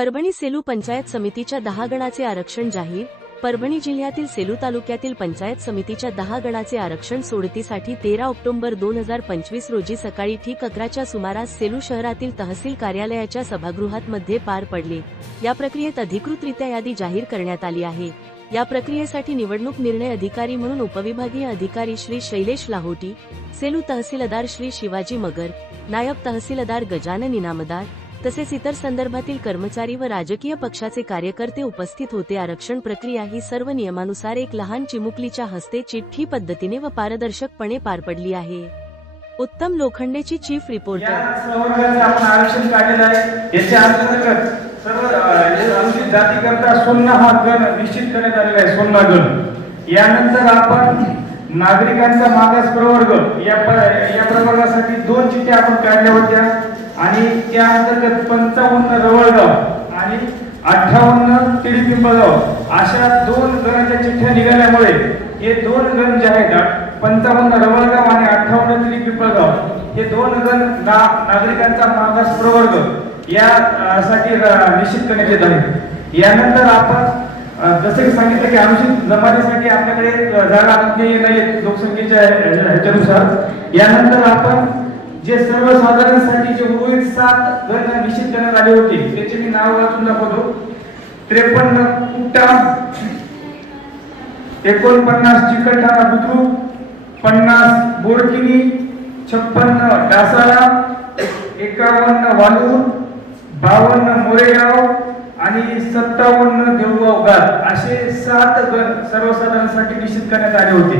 परभणी सेलू पंचायत समितीच्या दहा गणाचे आरक्षण जाहीर. परभणी जिल्ह्यातील सेलू तालुक्यातील पंचायत समितीच्या दहा गणाचे आरक्षण सोडतीसाठी तेरा ऑक्टोबर दोन हजार पंचवीस रोजी सकाळी ठीक अकराच्या सुमारास सेलू शहरातील तहसील कार्यालयाच्या सभागृहात मध्ये पार पडले. या प्रक्रियेत अधिकृतरित्या यादी जाहीर करण्यात आली आहे. या प्रक्रियेसाठी निवडणूक निर्णय अधिकारी म्हणून उपविभागीय अधिकारी श्री शैलेश लाहोटी सेलू तहसीलदार श्री शिवाजी मगर नायब तहसीलदार गजानन इनामदार तसेच इतर संदर्भातील कर्मचारी व राजकीय पक्षाचे कार्यकर्ते उपस्थित होते. आरक्षण प्रक्रिया ही सर्व नियमानुसार एक लहान चिमुकलीच्या हस्ते चिठ्ठी पद्धतीने व पारदर्शकपणे पार पडली आहे. उत्तम लोखंडेची चीफ रिपोर्टर. आरक्षण काढलेलं आहे. याच्या अंतर्गत सर्व अनुसूचित जातीकरता सोन्ना हा गण निश्चित करण्यात आलेला आहे सोन्ना गण. यानंतर आपण नागरिकांचा मागास प्रवर्ग या या प्रवर्गासाठी दोन चिठ्ठ्या आपण काढल्या होत्या. आणि त्या अंतर्गत पंचावन्न रवळगाव आणि अठ्ठावन्न तिडीपिंपळगाव अशा दोन गणाच्या चिठ्ठ्या निघाल्यामुळे हे दोन गण जे आहेत पंचावन्न रवळगाव आणि अठ्ठावन्न तिडीपिंपळगाव हे दोन गण ना नागरिकांचा मागास प्रवर्ग यासाठी निश्चित करण्यात येत आहे यानंतर आपण जसे सांगितलं की अनुसूचित जमातीसाठी आपल्याकडे जागा अद्ययावत नाही लोकसंख्येच्या ह्याच्यानुसार. यानंतर आपण जे सर्वसाधारणसाठी जे उर्वरित सात गण निश्चित करण्यात आले होते त्याचे मी नाव वाचून दाखवतो. त्रेपन्न कुट्टा एकोणपन्नास चिकलठाणा बुद्रुक पन्नास बोरकिनी छप्पन्न डासाळा एकावन्न वालूर बावन्न मोरेगाव आणि सत्तावन्न देऊगाव गाव असे सात गण सर्वसाधारणसाठी निश्चित करण्यात आले होते.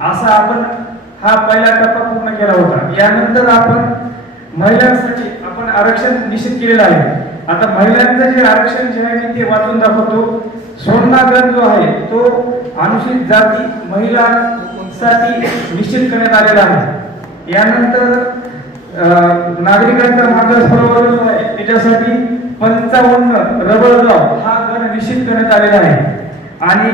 असा आपण हा पहिला टप्पा पूर्ण केला होता. यानंतर आपण महिलांसाठी आपण आरक्षण निश्चित केलेलं आहे. आता महिलांचं जे आरक्षण जे आहे मी ते वाचून दाखवतो. सोन्ना जो आहे तो अनुसूचित जाती महिलांसाठी निश्चित करण्यात आलेला आहे. यानंतर अं, नागरिकांचा मागास प्रवर्ग जो आहे त्याच्यासाठी पंचावन्न रबळगाव हा गण निश्चित करण्यात आलेला आहे. आणि